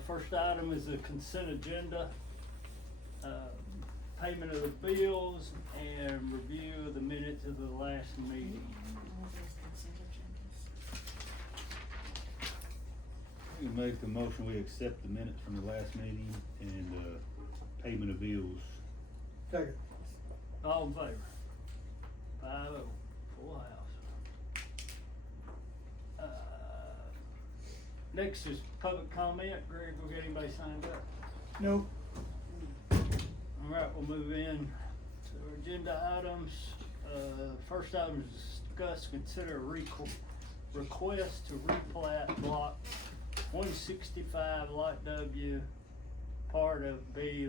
First item is a consent agenda, payment of the bills and review of the minutes of the last meeting. We make the motion, we accept the minutes from the last meeting and, payment of bills. Second. All in favor? 5-0, full house. Next is public comment. Greg, we got anybody signed up? No. Alright, we'll move in to our agenda items. First item is discuss, consider request to replat block 165 lot W, part of B,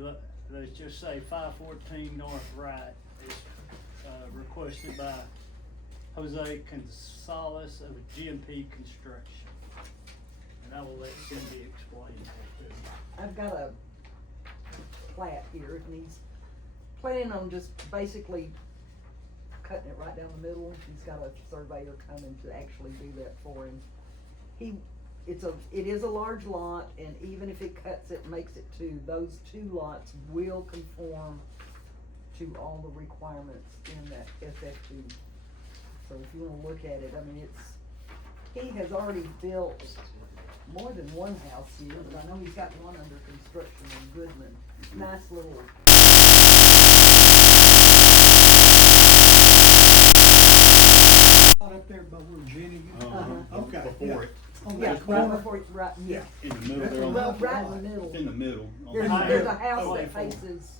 let's just say 514 North Right. It's requested by Jose Gonzalez of GMP Construction. And I will let Cindy explain that. I've got a plat here, and he's planning on just basically cutting it right down the middle. He's got a surveyor coming to actually do that for him. It is a large lot, and even if it cuts it, makes it two, those two lots will conform to all the requirements in that SF2. So if you wanna look at it, I mean, he has already built more than one house here, but I know he's got one under construction in Goodman. Nice little. Up there by where Jenny. Okay. Before yeah. it. On Yeah, that right corner. before it's right, yeah. In the middle there. Well, right in the middle. It's in the middle. on There's, the Behind- there's a side. house Clay that Foreman. faces,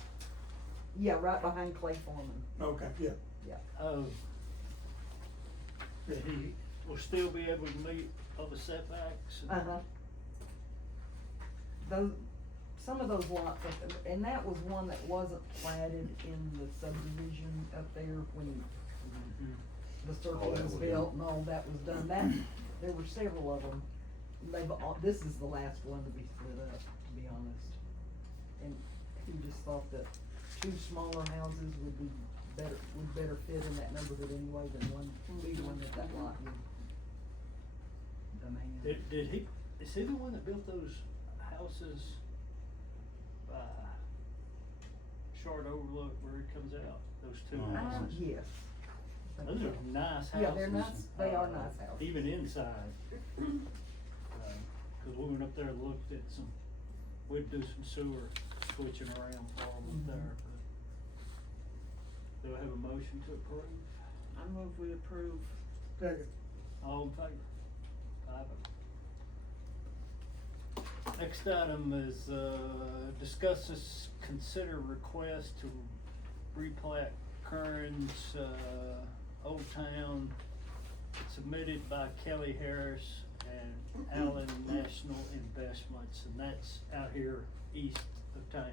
yeah, right behind Clay Foreman, Okay, yeah. yeah. That he will still be able to meet all the setbacks. and- Uh-huh. Those, some of those lots, and that was one that wasn't platted in the subdivision up there when the circle that was was built in. and all that was done. There were several of them. This is the last one to be split up, to be honest. And he just thought that two smaller houses would better fit in that neighborhood anyway than one big one that lot would demand. Did he, is he the one that built those houses by Short Overlook where it comes out, those two houses? Yes. Those are nice houses. Yeah, they're nice, they are nice houses. Even inside. Cause we went up there and looked at some, we'd do some sewer switching around for them up there, but. Do I have a motion to approve? I move we approve. Second. All in favor? 5-0. Next item is, discuss this, consider request to replat Kerens, Old Town, submitted by Kelly Harris and Allen National Investments, and that's out here east of town.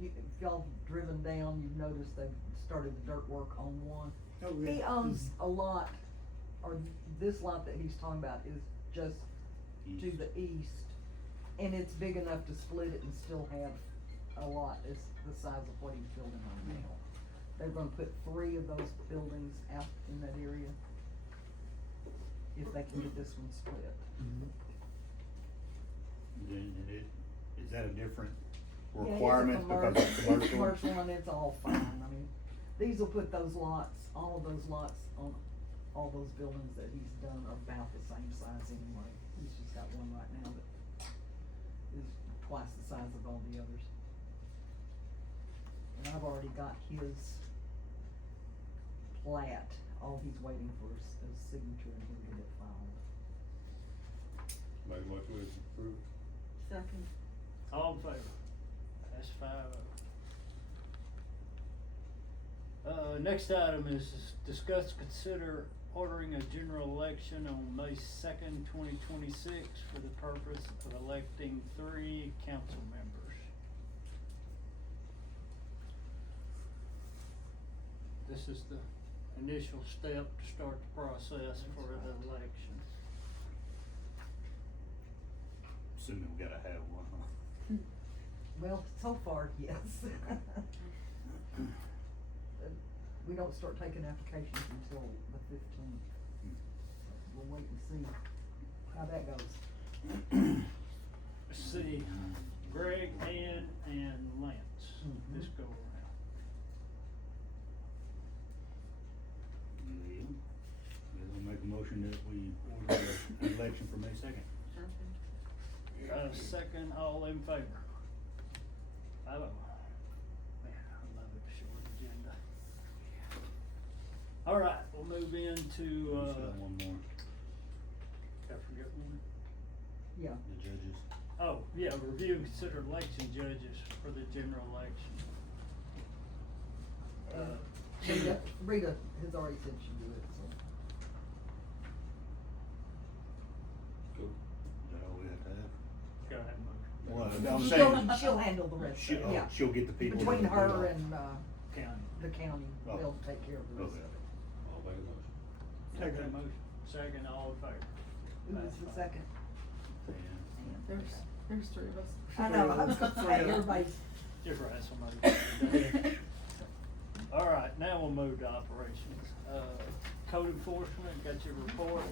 If y'all driven down, you've noticed they've started the dirt work on one. Oh, yeah. He owns a lot, or this lot that he's talking about is just to East. the east. And it's big enough to split it and still have a lot that's the size of what he's building on now. They're gonna put 3 of those buildings out in that area, if they can get this one split. Then is that a different Yeah, it's a requirement because it's commercial? Commercial, and it's all fine, I mean, these will put those lots, all of those lots on, all those buildings that he's done are about the same size anyway. He's just got one right now that is twice the size of all the others. And I've already got his plat, all he's waiting for is a signature and he'll get it filed. Make a motion to approve. Second. All in favor? That's 5-0. Next item is discuss, consider ordering a general election on May 2nd, 2026 for the purpose of electing 3 council members. This is the initial step to start the process for the election. Assuming we gotta have one, huh? Well, so far, yes. We don't start taking applications until the 15th. We'll wait and see how that goes. Let's see, be Greg, Ann, and Lance this go around. Yeah. We'll make a motion that we order an election for May 2nd. Second, all in favor? Oh, man, I love it, short agenda. All right, we'll move into, We still have one more, I forget one. Yeah, the judges. Oh, yeah, review and consider election judges for the general election. Rita has already said she'd do it, so. Cool. Is that all we have to have? Go ahead, motion. Well, I'm She'll handle the rest of it, yeah. She'll get the people. Between that do her it. and, County. the county, Oh. they'll take care of the rest of Okay. it. I'll make a motion. Second motion, second, all in favor? Who was the second? And There's three of us. I know, I was gonna say, everybody's, Just write somebody. All right, now we'll move to operations. Code enforcement, got your report?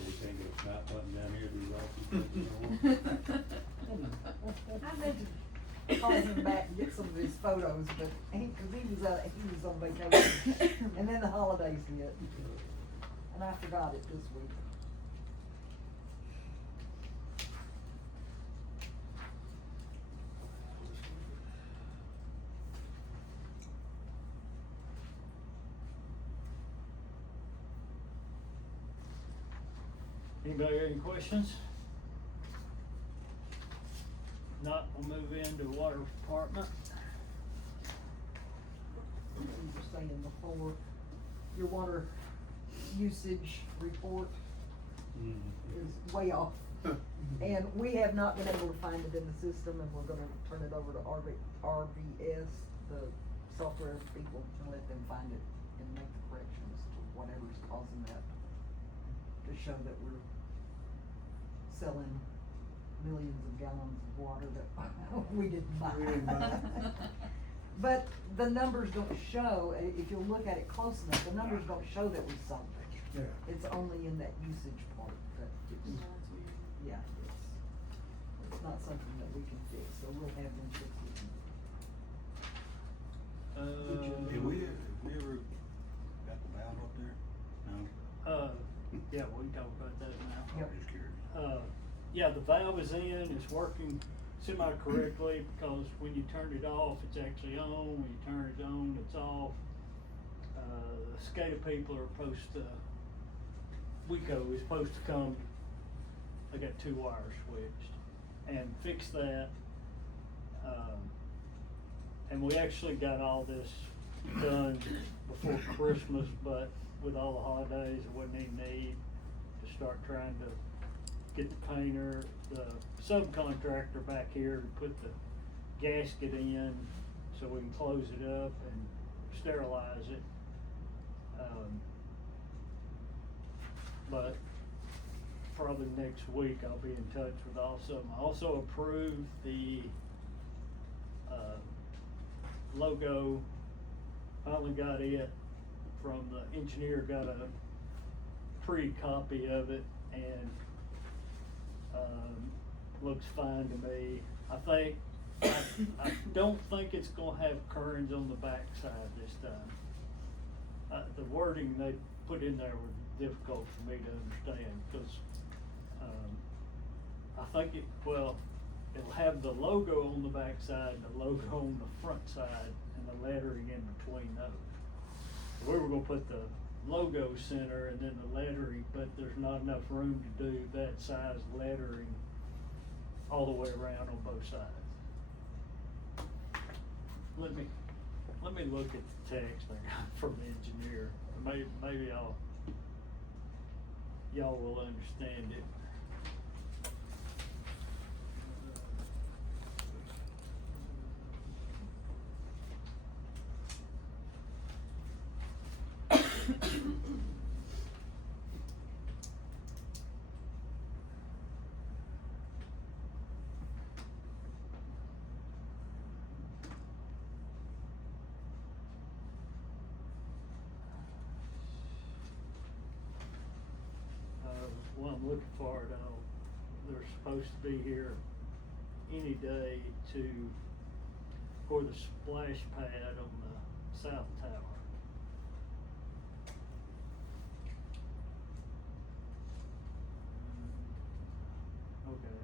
so we can't get a snap button down here, do I meant to call him back and get some of his photos, but cause he was on vacation, and then the holidays hit, and I forgot it this week. Anybody got any questions? Not, we'll move into water department. You were saying before, your water usage report is way off. And we have not been able to find it in the system, and we're gonna turn it over to RVS, the software people, and let them find it and make the corrections to whatever's causing that, to show that we're selling millions of gallons of water that we didn't buy. We didn't buy. But the numbers don't show, if you look at it close enough, the numbers don't show that we sold it. Yeah. It's only in that usage part that it's, yeah, it's not something that we can fix, so we'll have them fix it. Have we ever got the valve up there? No? Yeah, we can talk about that now. Yep. I'm just curious. Yeah, the valve is in, it's working semi-correctly, because when you turn it off, it's actually on, when you turn it on, it's off. The SCADA people are supposed to, WECO is supposed to come, they got 2 wires switched, and fix that. And we actually got all this done before Christmas, but with all the holidays, it wasn't any need to start trying to get the painter, the subcontractor back here to put the gasket in so we can close it up and sterilize it. But probably next week I'll be in touch with also, I also approved the, logo, finally got it from the engineer, got a pre-copy of it, and looks fine to me. I don't think it's gonna have Kerens on the backside this time. The wording they put in there was difficult for me to understand, cause, I think it'll have the logo on the backside, and the logo on the front side, and the lettering in between those. We were gonna put the logo center and then the lettering, but there's not enough room to do that size lettering all the way around on both sides. Let me look at the text I got from the engineer. Maybe y'all will understand it. What I'm looking for, they're supposed to be here any day for the splash pad on the south tower. Okay.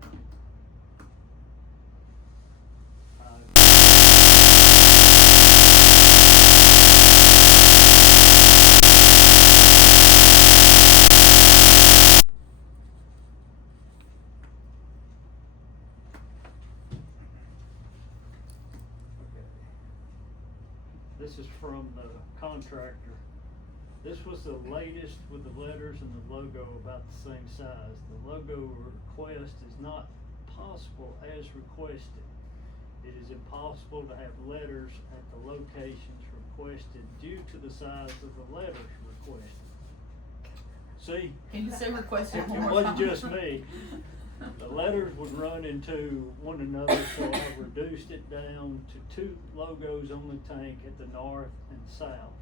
This is from the contractor. This was the latest with the letters and the logo about the same size. The logo request is not possible as requested. It is impossible to have letters at the locations requested due to the size of the letters requested. See? Can you say requested It one more wasn't time? just me. The letters would run into one another, so I reduced it down to 2 logos on the tank at the north and south.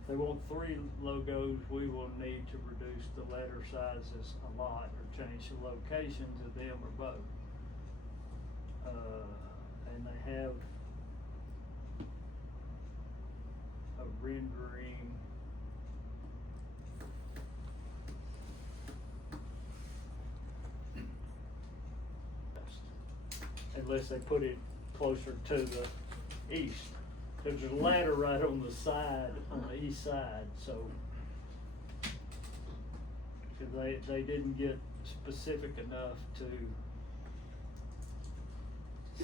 If they want 3 logos, we will need to reduce the letter sizes a lot or change the locations of them or both. And they have a rendering. Unless they put it closer to the east. There's a ladder right on the side, on the east side, so. Cause they didn't get specific enough to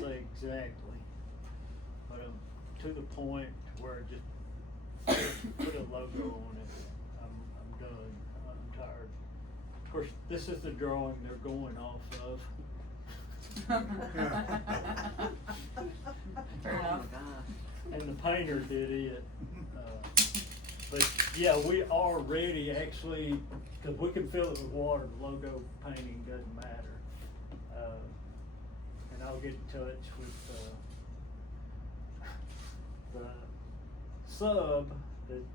say exactly. But to the point where just put a logo on it, I'm done, I'm tired. Of course, this is the drawing they're going off of. Fair enough. And the painter did it, but yeah, we are ready actually, cause we can fill it with water, the logo painting doesn't matter. And I'll get in touch with, the sub that's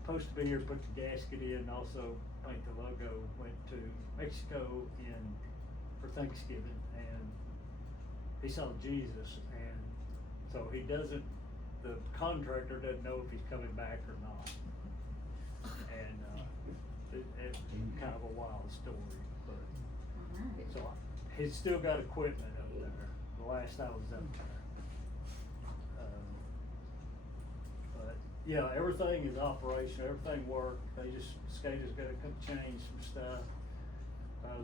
supposed to be here, put the gasket in, also paint the logo, went to Mexico for Thanksgiving, and he saw Jesus, and so he doesn't, the contractor doesn't know if he's coming back or not. And, it's kind of a wild story, but, so he's still got equipment up there, the last I was up there. But, yeah, everything is operational, everything worked, SCADA's gotta come change some stuff.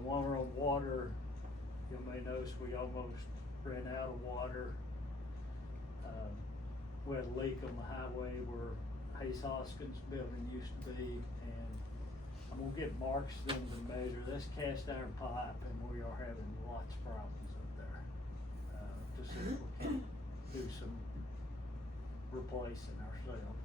While we're on water, you may notice we almost ran out of water. We had a leak on the highway where Hayes Hoskins building used to be, and I'm gonna get Marks them to measure. That's cast iron pipe, and we are having lots of problems up there. To see if we can do some replacing ourselves.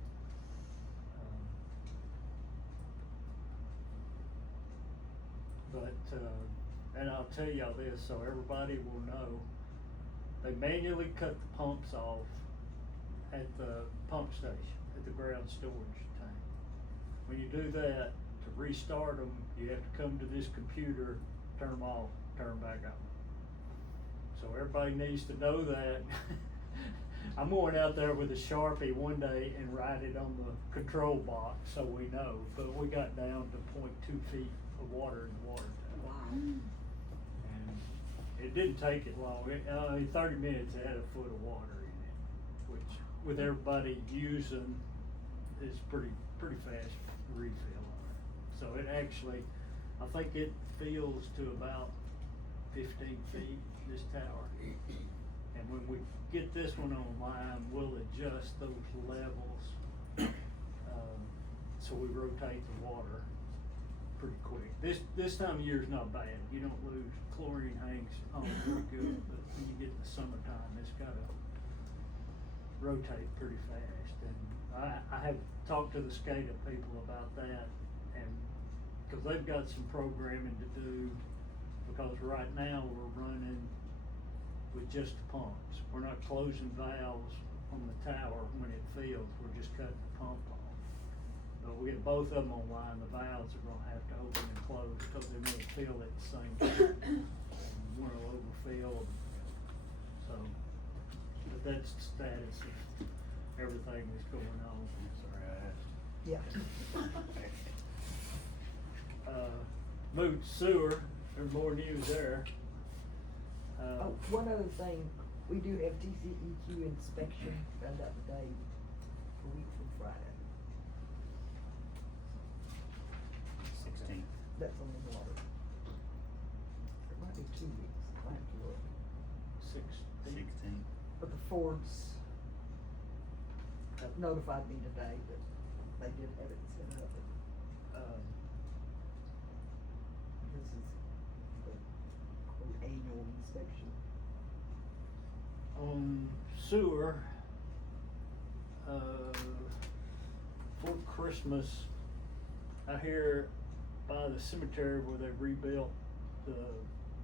And I'll tell y'all this, so everybody will know, they manually cut the pumps off at the pump station, at the ground storage tank. When you do that, to restart them, you have to come to this computer, turn them off, turn back on. So everybody needs to know that. I'm going out there with a Sharpie one day and write it on the control box so we know, but we got down to 0.2 feet of water in the water tower. Wow. And it didn't take it long, in 30 minutes it had a foot of water in it, which with everybody using is pretty fast refill on it. So it actually, I think it fills to about 15 feet, this tower. And when we get this one online, we'll adjust those levels. So we rotate the water pretty quick. This time of year is not bad. You don't lose, chlorine hangs on pretty good, but when you get in the summertime, it's gotta rotate pretty fast. And I have talked to the SCADA people about that, and, cause they've got some programming to do, because right now we're running with just the pumps. We're not closing valves on the tower when it fills, we're just cutting the pump off. But we get both of them online, the valves are gonna have to open and close, cause they won't fill at the same time. One will overfill, so, but that's the status of everything that's going on. Sorry I asked. Yeah. Moved to sewer, there's more news there. Oh, one other thing, we do have TCEQ inspection, found out today, a week from Friday. 16. That's on the water. It might be 2 weeks, I have to look. 16. But the Fords notified me today that they did have it set up. This is the quote, annual inspection. On sewer, for Christmas, I hear by the cemetery where they rebuilt the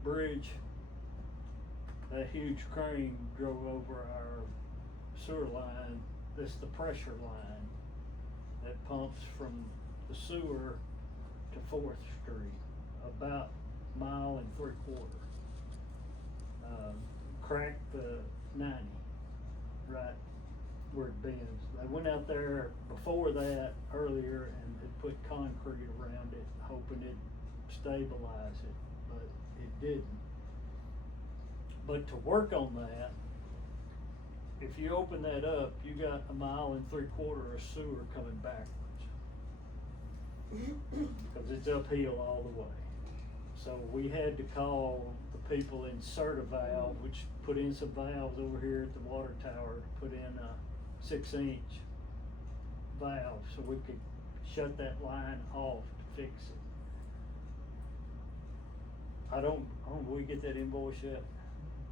bridge, that huge crane drove over our sewer line. That's the pressure line that pumps from the sewer to 4th Street, about 1.75 miles. Cracked the 90 right where it bends. They went out there before that earlier and had put concrete around it, hoping it'd stabilize it, but it didn't. But to work on that, if you open that up, you got 1.75 miles of sewer coming backwards. Cause it's uphill all the way. So we had to call the people in Certivalve, which put in some valves over here at the water tower, put in a 6-inch valve so we could shut that line off to fix it. We get that invoice yet?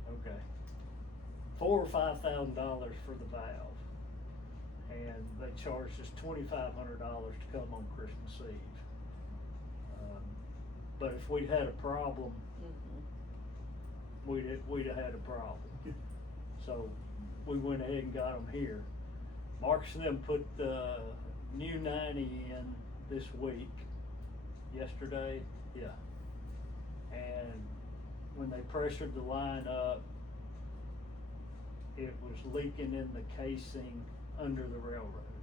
Okay. $4,000 or $5,000 for the valve. And they charged us $2,500 to come on Christmas Eve. But if we'd had a problem, we'd have had a problem. So we went ahead and got them here. Marcus and them put the new 90 in this week, yesterday, yeah. And when they pressured the line up, it was leaking in the casing under the railroad.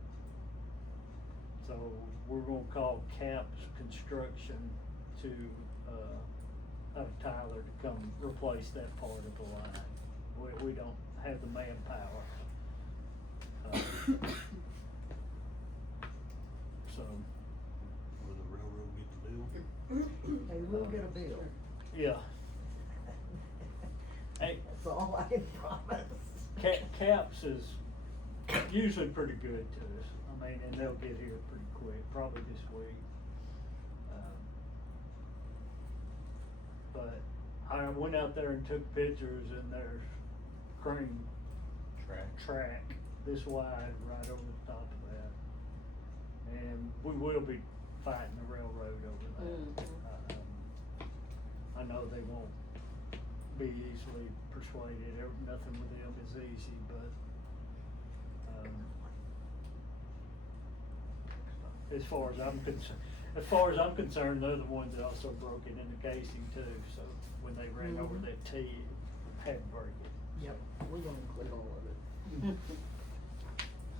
So we're gonna call Caps Construction to, out of Tyler to come replace that part of the line. We don't have the manpower. So, Will the railroad get the bill? They will get a bill. yeah. Hey, That's all I can promise. Caps is usually pretty good to us. I mean, and they'll get here pretty quick, probably this week. But I went out there and took pictures, and there's crane track this wide right over the top of that. And we will be fighting the railroad over that. I know they won't be easily persuaded. Nothing with them is easy, but as far as I'm concerned, As far as I'm concerned, they're the ones that also broke it in the casing too, so when they ran over Mhm. that T, it had to break it. Yep, we're gonna include all of it.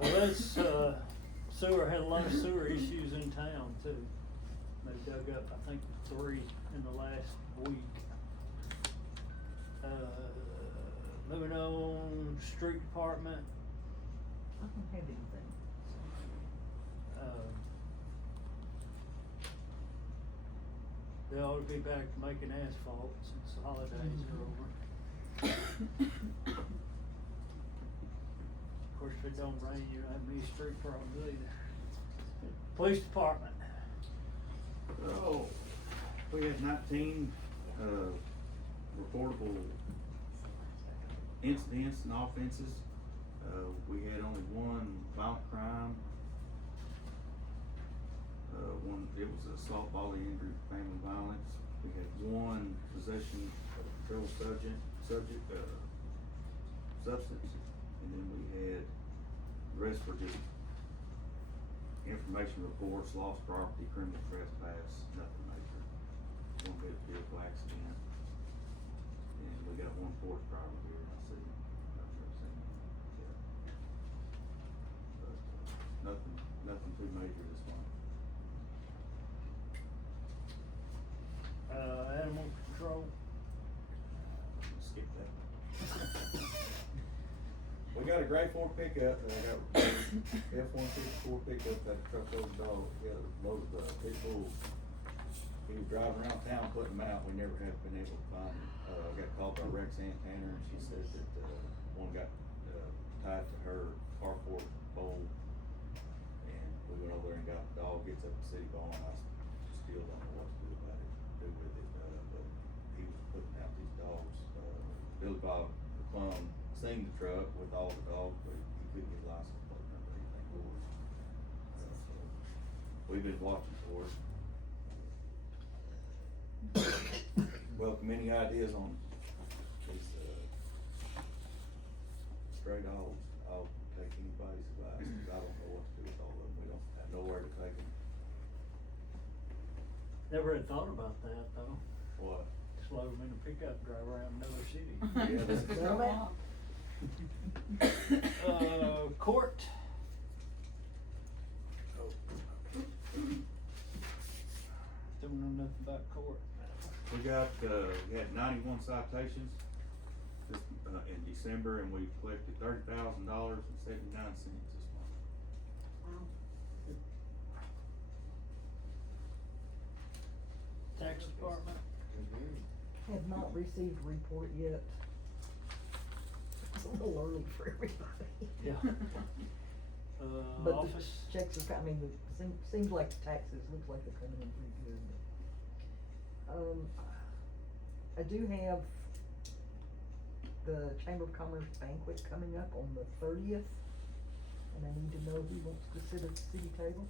So that's, sewer, had a lot of sewer issues in town too. They dug up, I think, 3 in the last week. Moving on, street department, I don't have anything. they ought to be back to making asphalt since the holidays are over. Of course, if it don't rain, you don't have any street problems either. Police department. Oh, we had 19, reportable incidents and offenses. We had only one violent crime. It was assault, bodily injury, family violence. We had one possession of a controlled substance, and then we had, the rest were just information reports, lost property, criminal trespass, nothing major. One bit of vehicle accident. And we got one Ford driver here, I see, not sure I've seen him yet. But, nothing too major this month. Animal control. Skip that. We got a gray Ford pickup, and I got F-154 pickup, that truckload dog, we got a load of pit bulls. He was driving around town putting them out, we never have been able to find him. I got called by Rex Tanner, and she said that, one got, tied to her carport pole. And we went over there and got the dog, gets up to City Barn, I still don't know what to do about it, do with it, but he was putting out these dogs. Billy Bob Plum seen the truck with all the dogs, but he couldn't get license plate number or anything for it. So, we've been watching for it. Welcome any ideas on these, stray dogs. I'll take anybody's advice, 'cause I don't know what to do with all of them, we don't have nowhere to take them. Never had thought about that though. What? Just load them in a pickup, drive around another city. Yeah, that's- Well, Court. Don't know nothing about court. We had 91 citations this, in December, and we collected $30,000.79 this month. Tax department. have not received a report yet. It's a little early for everybody. Yeah. But Office. the checks are, I mean, seems like the taxes, looks like they're coming in pretty good. I do have the Chamber of Commerce banquet coming up on the 30th, and I need to know who wants to sit at the city table.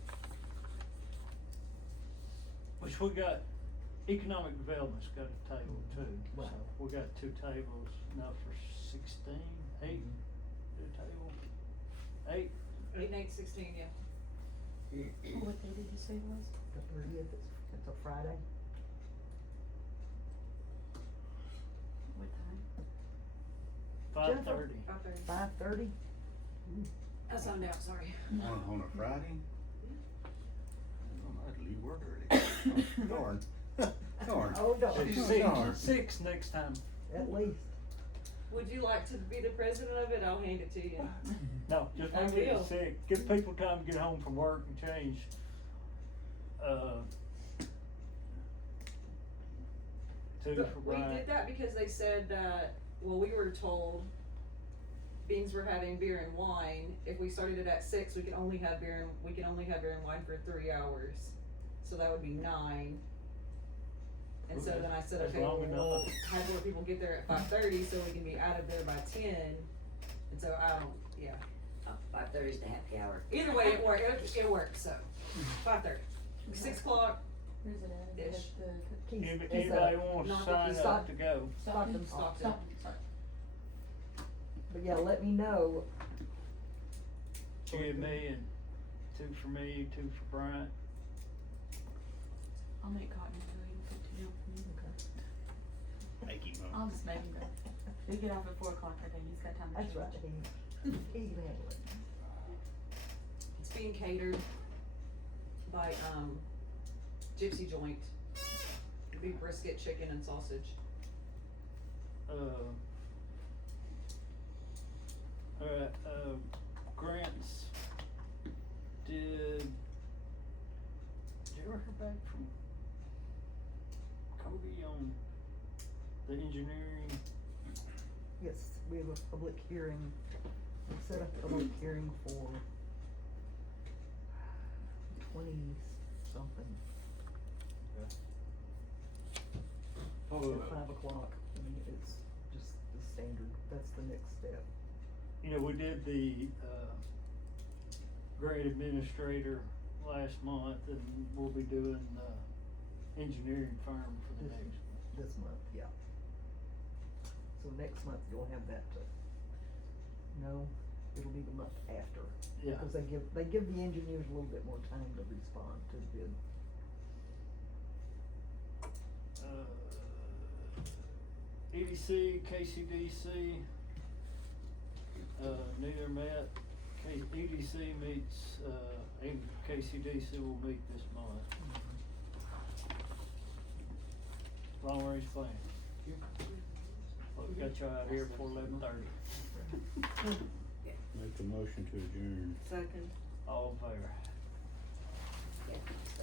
Which we got, economic development's got a table too, so Right. we got 2 tables now for 16, 8, the table, 8. 8 and 8, 16, yeah. What day did you say it was? The 30th, it's a Friday. What time? 5:30. 5:30. 5:30? I zoned out, sorry. On a Friday? I had to leave work early. Darn. Darn. Oh, no. Darn. 6 next time. At least. Would you like to be the president of it? I'll hand it to you. No, just I make it will. 6. Give people time to get home from work and change. 2 But for we Brian. did that because they said that, well, we were told beans were having beer and wine. If we started it at 6, we could only have beer and wine for 3 hours. So that would be 9. And so then I said, That's okay, well, long we'll enough. have more people get there at 5:30 so we can be out of there by 10. And so I don't, yeah. 5:30 is the happy hour. Either way, it worked, it worked, so 5:30. 6 o'clock, Where's it at? Is Ish. it at the Keith, If is anybody that- wants to not sign the up to go. Stockton? Stockton. Sorry. But yeah, let me know. Give me and 2 for me, 2 for Brian. I'll make cotton so you can put it down for me. Thank you, I'll just make him go. We get off at 4 o'clock that day, he's got time to That's right, change. he can handle it. It's being catered by, Gypsy Joint. It'll be brisket, chicken, and sausage. Alright, grants, did you ever hear back from Cody on the engineering? Yes, we have a public hearing, we set up a public hearing for 20-something, Oh, at 5 o'clock. I mean, it's just the standard, that's the next step. you know, we did the, grant administrator last month, and we'll be doing the engineering firm for the This- next. This month, yeah. So next month you'll have that to, no, it'll be the month after. Yeah. Because they give the engineers a little bit more time to respond to the bid. EDC, KCDC, neither met. EDC meets, and KCDC will meet this month. Long range plan. Well, we got you out here before 11:30. Make a motion to adjourn. Second. All in favor? Yeah, so,